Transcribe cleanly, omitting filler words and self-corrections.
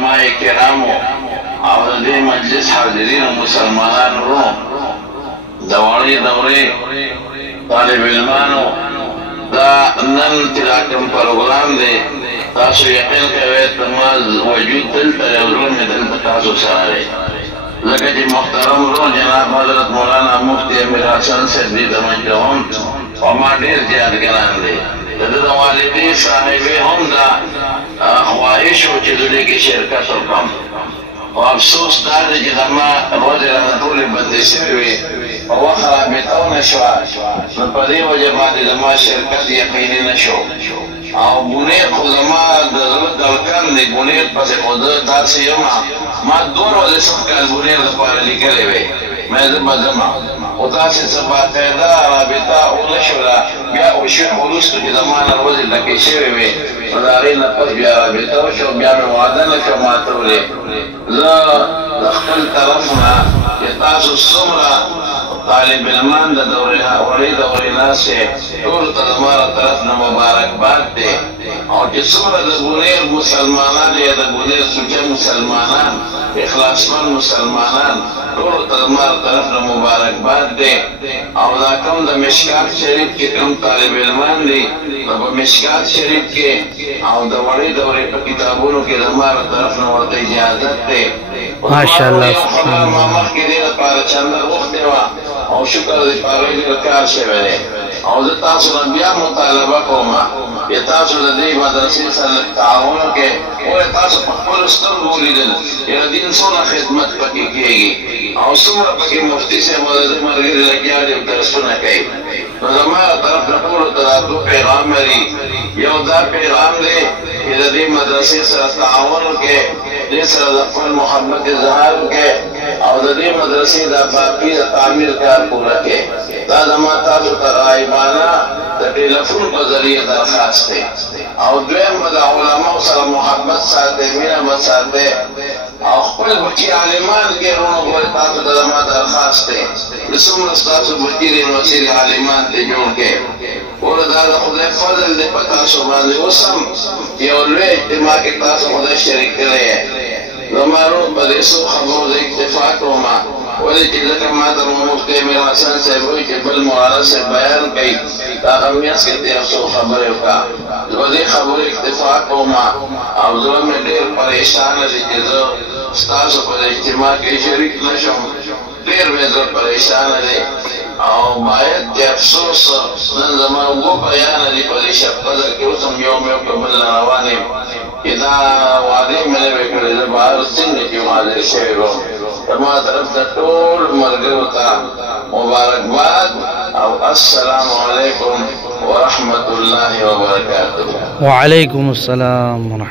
علماء کرامو او د دې مجلس حاضرینو مسلمانانو ورونو د وړې دورې طالب علمانو دا نن چې دا کوم پروګرام دی تاسو یقین کوئ زما وجود دلته دی او زړه مې دلته تاسو سره دی ځکه چې محترم ورور جناب حضرت مولانا مفتی امیر حسن صاحب دې توجه هم او ما ډېر زیات ګران دی د ده د والدې صاحبې هم دا خواهش و چې دې کې شرکت وکړم او افسوس دا دی چې زما ورځې رانه ټولې بندې شوې وې او وخت رابطه ونه شوه نو په دې وجه باندې زما شرکت یقیني نه شو او بونیر خو زما د زړه دلکن دی بونیر پسې خو زه داسې یم ما دوه ورځې سخت کال بونیر دپاره لیکلې وې مې زه به ځم خو داسې څه باقاعده رابطه ونه شوله بیا وشوې وروستو چې زما نه ورځې ډکې شوې وې نو د هغې نه پس بیا رابطه وشوه بیا مې وعده نه شوه ماتولې زه د خپل طرف نه چې تاسو څومره طالب علمان د وړې دورې ناستې ټولو ته زما له طرف نه مبارکباد دی او چې څومره د بونیر مسلمانان یا د بونیر سوچه مسلمانان اخلاصمند مسلمانان ټولو ته زما له طرف نه مبارکباد دی او دا کوم د مشکات شریف کې کوم طالب علمان دي نو په مشکات شریف کې او د وړې دورې په کتابونو کې زما له طرف نه ورته اجازت دی ماشاءالله ما مخکې دې لپاره چنده غوښتې وه او شکر دې په هغې ډېر کار شوی دی او زه تاسو نه بیا مطالبه کوم چې تاسو د دې مدرسې سره تعاون وکړئ ولې تاسو په خپلو سترګو ولیدل چې د دین څومره خدمت پکې کېږي او څومره پکې مفتي صاحب او د ده ملګري لګیا دي او درسونه کوي نو زما طرف نه ټولو ته دا پیغام لري یو دا پیغام دی چې د دې مدرسې سره تعاون وکړئ دې سره د خپل محبت اظهار وکړئ او د دې مدرسې د باقي د تعمیر کار پوره کړئ دا زما تاسو ته غایبانه د ټلیفون په ذریعه درخواست دی او دویم به د علماو سره محبت ساتئ مینه به ساتئ او خپل بچي عالمان کې ورونو ګورې تاسو ته زما درخواست دی چې څومره ستاسو بچي دي نو چې عالمان ته جوړ کړئ ګوره دا د خدای فضل دی په تاسو باندې اوس هم یو لوی اجتماع کې تاسو خدای شریک کړی یې زما ورور په دې څو خبرو زه اکتفا کوم ولې چې ځکه ما ته مفتي امیر حسن صاحب وایي چې بل مولانا صاحب بیان کوي دا همیاس کې ته څو خبرې وکړه زه دې خبرې اکتفا کوم او زړه مې ډېر پریشانه دی چې زه ستاسو په اجتماع کې شریک نه شم ډېر مې زړه پریشانه دی او باید چې افسوس نن زما اووه بیانه دي په دې شپږه کې اوس هم یو مې په بل نه روان یم چې دا وعدې مې نه وې کړې زه به هر څنګه کې حاضر شوی وم زما طرف ته ټول ملګرو ته مبارکباد او السلام علیکم ورحمة الله وبرکاته. وعلیکم السلام ورحمة